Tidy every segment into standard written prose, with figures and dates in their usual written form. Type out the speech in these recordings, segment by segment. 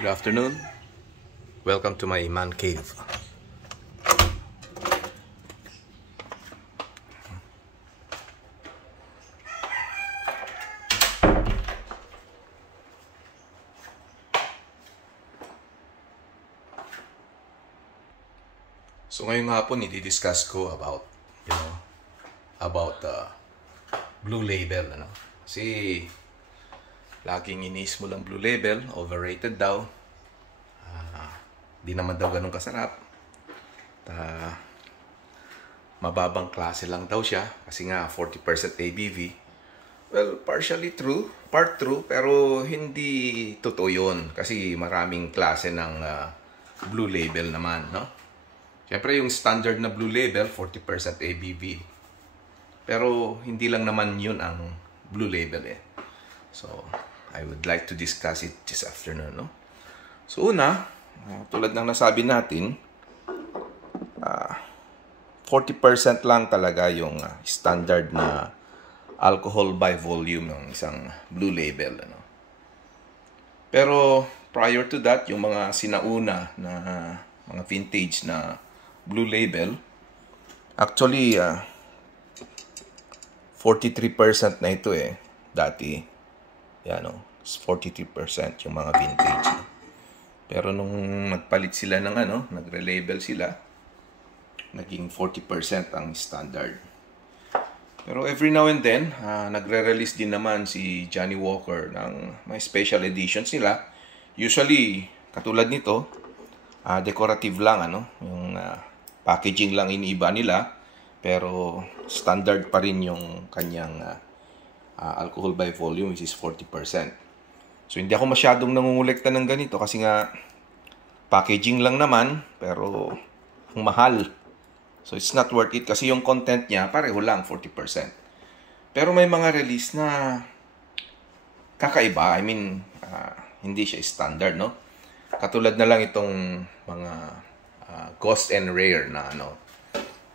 Good afternoon. Welcome to my man cave. So ngayong hapon i-discuss ko about Blue Label, Kasi laging iniis mo lang Blue Label, overrated daw. Di naman daw ganun kasarap. Mababang klase lang daw siya kasi nga 40% ABV. Well, partially true, part true, pero hindi totoo yun kasi maraming klase ng Blue Label naman, Siyempre yung standard na Blue Label 40% ABV. Pero hindi lang naman yun ang Blue Label So, I would like to discuss it this afternoon, So una, tulad ng nasabi natin, 40% lang talaga yung standard na alcohol by volume ng isang Blue Label. Pero prior to that, yung mga sinauna na mga vintage na Blue Label, actually 43% na ito dati. 43% yung mga vintage. Pero nung nagpalit sila ng nagre-label sila, naging 40% ang standard. Pero every now and then, nagre-release din naman si Johnnie Walker ng may special editions nila. Usually, katulad nito, decorative lang, yung packaging lang iniiba nila, pero standard pa rin yung kanyang alcohol by volume, which is 40%. So, hindi ako masyadong nangungulekta ng ganito kasi nga packaging lang naman, pero ang mahal. So, it's not worth it kasi yung content niya, pareho lang, 40%. Pero may mga release na kakaiba. I mean, hindi siya standard, Katulad na lang itong mga Ghost and Rare na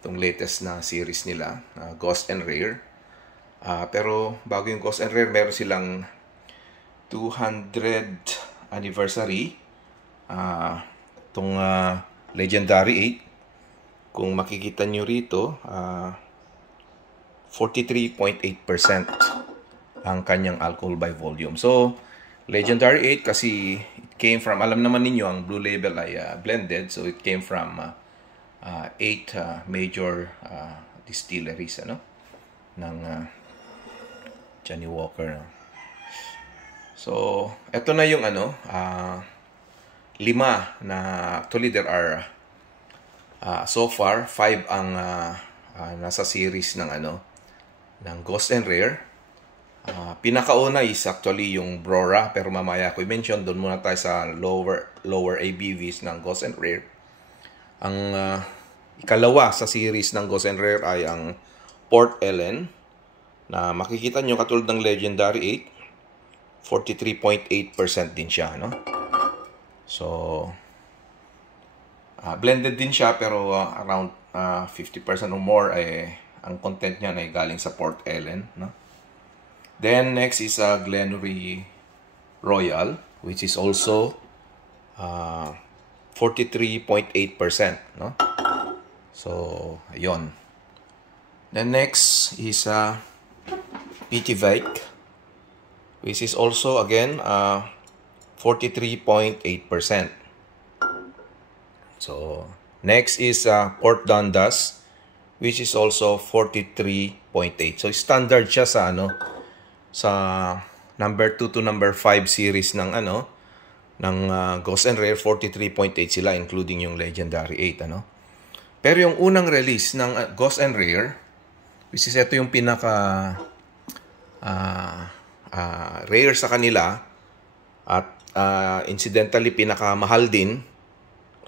itong latest na series nila, Ghost and Rare. Pero bago yung Ghost and Rare, meron silang 200th anniversary. Itong Legendary 8. Kung makikita nyo rito, 43.8% ang kanyang alcohol by volume. So, Legendary 8 kasi it came from, alam naman ninyo, ang Blue Label ay blended. So, it came from 8 major distilleries ng Johnnie Walker. So, eto na yung 5 na, actually there are so far 5 ang nasa series ng ng Ghost and Rare. Pinakauna is actually yung Brora, pero mamaya ko i-mention. Doon muna tayo sa lower ABVs ng Ghost and Rare. Ang ikalawa sa series ng Ghost and Rare ay ang Port Ellen, na makikita nyo katulad ng Legendary 8, 43.8% din siya, So, blended din siya, pero around 50% or more ang content niya ay galing sa Port Ellen, Then next is Glenmorangie Royal, which is also 43.8%, So, ayun. Then next is Petit Veik, which is also again 43.8%. So, next is Port Dundas, which is also 43.8. So, standard siya sa sa number 2 to number 5 series ng ng Ghost and Rare. 43.8 sila, including yung Legendary 8, Pero yung unang release ng Ghost and Rare, which is ito yung pinaka rare sa kanila at incidentally pinakamahal din,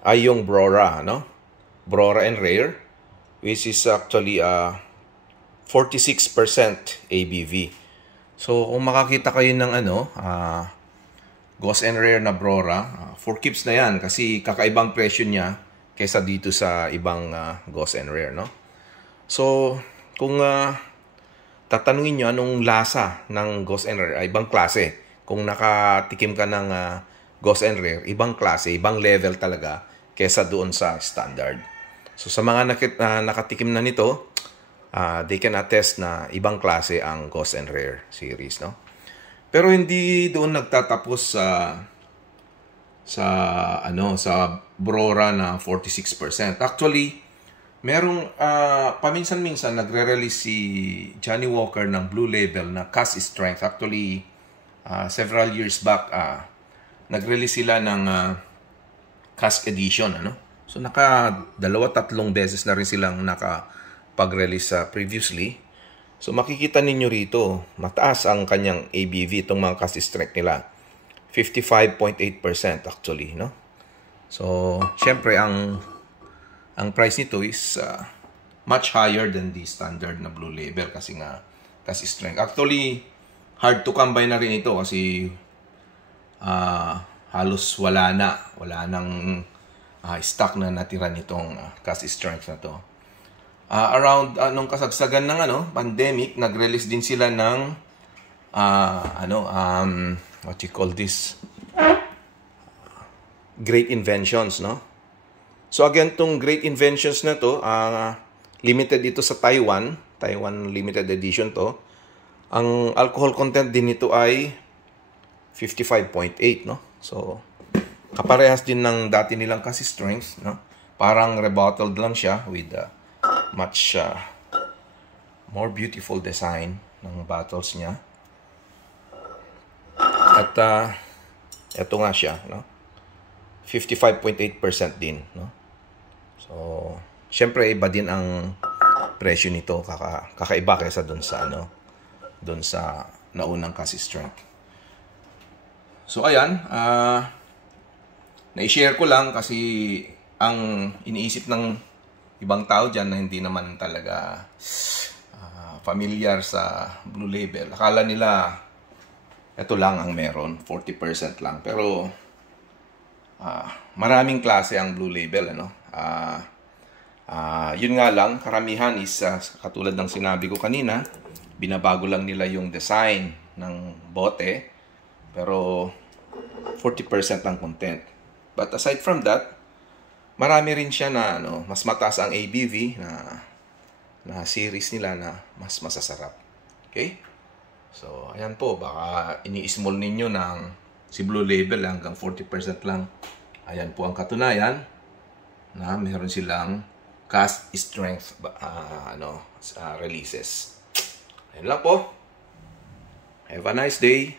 ay yung Brora, Brora and Rare, which is actually 46% ABV. So, kung makakita kayo ng Ghost and Rare na Brora, 4 keeps na yan kasi kakaibang presyo niya kaysa dito sa ibang Ghost and Rare, So, kung tatanungin nyo anong lasa ng Ghost and Rare, ay ibang klase. Kung nakatikim ka ng Ghost and Rare, ibang klase, ibang level talaga kesa doon sa standard. So sa mga nakatikim na nito, they can attest na ibang klase ang Ghost and Rare series, no? Pero hindi doon nagtatapos sa Brora na 46%. Actually, merong paminsan-minsan nagre-release si Johnnie Walker ng Blue Label na Cask Strength. Actually, several years back, nag-release sila ng Cask Edition, ano? So dalawa-tatlong beses na rin silang nakapag-release previously. So makikita ninyo rito, mataas ang kanyang ABV itong mga Cask Strength nila. 55.8% actually, no? So, syempre ang price nito is much higher than the standard na Blue Label kasi nga Cask Strength. Actually, hard to come by na rin ito kasi halos wala nang stock na natira nitong Cask Strength na to. Around nung kasagsagan ng pandemic, nag-release din sila ng what you call this? Great Inventions, no? So again, tong Great Inventions na to, limited dito sa Taiwan limited edition to. Ang alcohol content din nito ay 55.8, no? So kaparehas din ng dati nilang Cask Strength, no? Parang rebottled lang siya with much more beautiful design ng bottles niya. At ito nga siya, no? 55.8% din, no? So, syempre iba din ang presyo nito, kakaiba kaysa doon sa naunang Cask Strength. So ayan, na-share ko lang kasi ang iniisip ng ibang tao dyan na hindi naman talaga familiar sa Blue Label. Akala nila ito lang ang meron, 40% lang. Pero maraming klase ang Blue Label, ano? Yun nga lang, karamihan is katulad ng sinabi ko kanina, binabago lang nila yung design ng bote, pero 40% ang content. But aside from that, marami rin siya na mas mataas ang ABV na series nila na mas masasarap. Okay? So, ayan po, baka ini-small ninyo ng si Blue Label hanggang 40% lang. Ayan po ang katunayan na meron silang Cask Strength releases. Ayan lang po. Have a nice day.